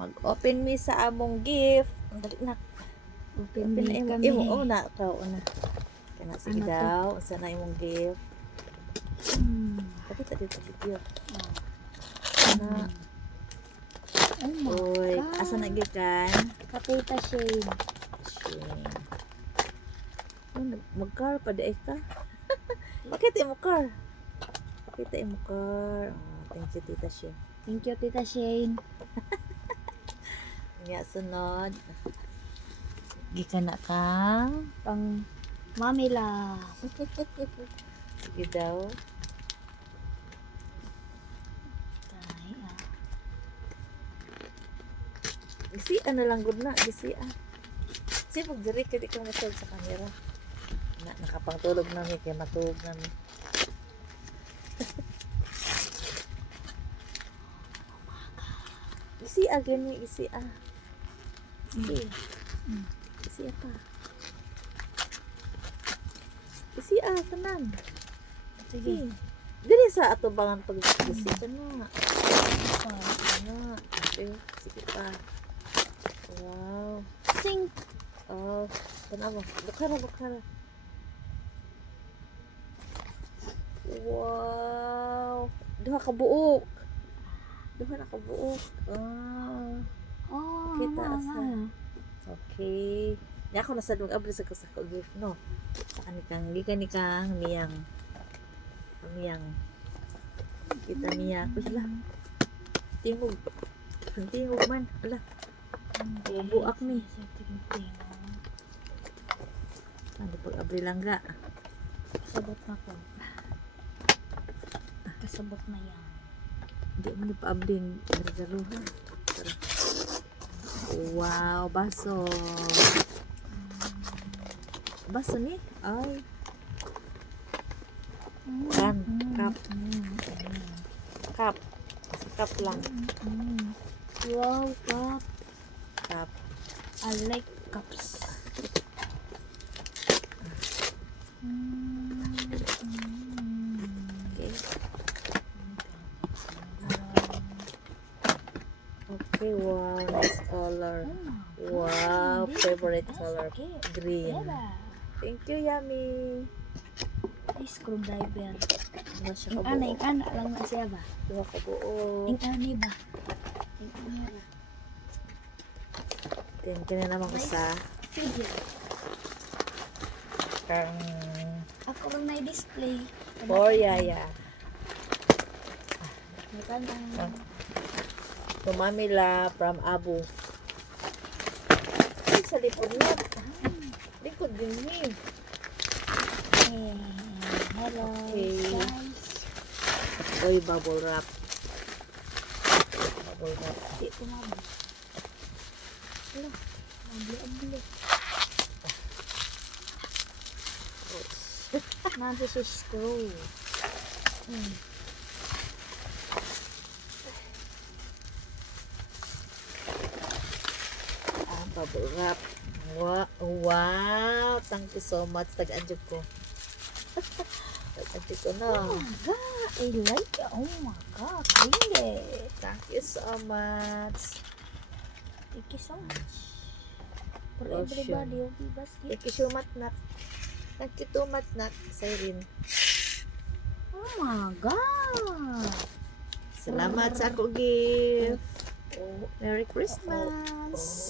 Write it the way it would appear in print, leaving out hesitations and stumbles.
Mag-open me sa among gift. Ang dali na. Open Open na me imo. kami. Imo, una. Ikaw, una. Kana, sige Ano to? daw. Asa na imong gift. Pakita dito video. Ana. Oh my Uy, God. asa na gikan? Kapita shade. Shing. Oh, mag-car pa di ka. Pakita imo car. Pakita imo car. Oh, thank you, Tita Shing. Thank you, Tita Shane. Nga, sunod. Gikan na kang. Pang Mami la. Sige daw. Tay, Gisi, ano lang good na. Gisi, Kasi pag diri ka di ka matulog sa camera. Nakapangtulog na mi, kaya matulog na mi. Gisi, again mi, gisi, Gisi. Gisi, pa. Gisi, tanan. Sige. Dili sa atubangan pag gisi ka na. Ano? Okay, sige pa. Wow. Sing. Oh, tanawa. Bukara. Wow. Duha ka buok. Oh, Kita mama. Okay. Nya ako nasa dug abri sa kasako gift no. Sa kanikang miyang. Kita miyang. Uy, tingog. Tingog man. Ala. Buak mi. Ano pag abri lang ga. Kasabot na ko. Kasabot na yan. Hindi mo ni pa-abling regaluhan. Wow, baso. Baso ni? Ay. Kan, cup. Cup lang. Wow, cup. Cup. I like cups. Okay. Okay, wow, nice color. Wow, favorite color. Green. Thank you, Yummy. Ay, screwdriver. Ano siya ka Ang buo? ana lang na siya ba? Duha ka buo. Ang ani ba? Ang ani ba? Thank you na naman ko sa Fidget. kang Ako lang na display. for Yaya. Magandang. Tumamila from Abu. Ay, sa likod niya. Likod din niya. Hello, Okay. guys. Oy, bubble wrap. Bubble wrap. Di ko mabot. Hello. Abli. Nanti sa screw. Bubble wrap. Wow. Thank you so much. Tag-adyo ko. Tag-adyo ko na. Oh my god, I like it. Oh my god, really? Thank you so much. Thank you so much. For Lotion. everybody who give us Thank you gifts. so much, Nak. Thank you so much, Nak. Siren. Oh my god. Salamat sa ako gift. Merry Christmas.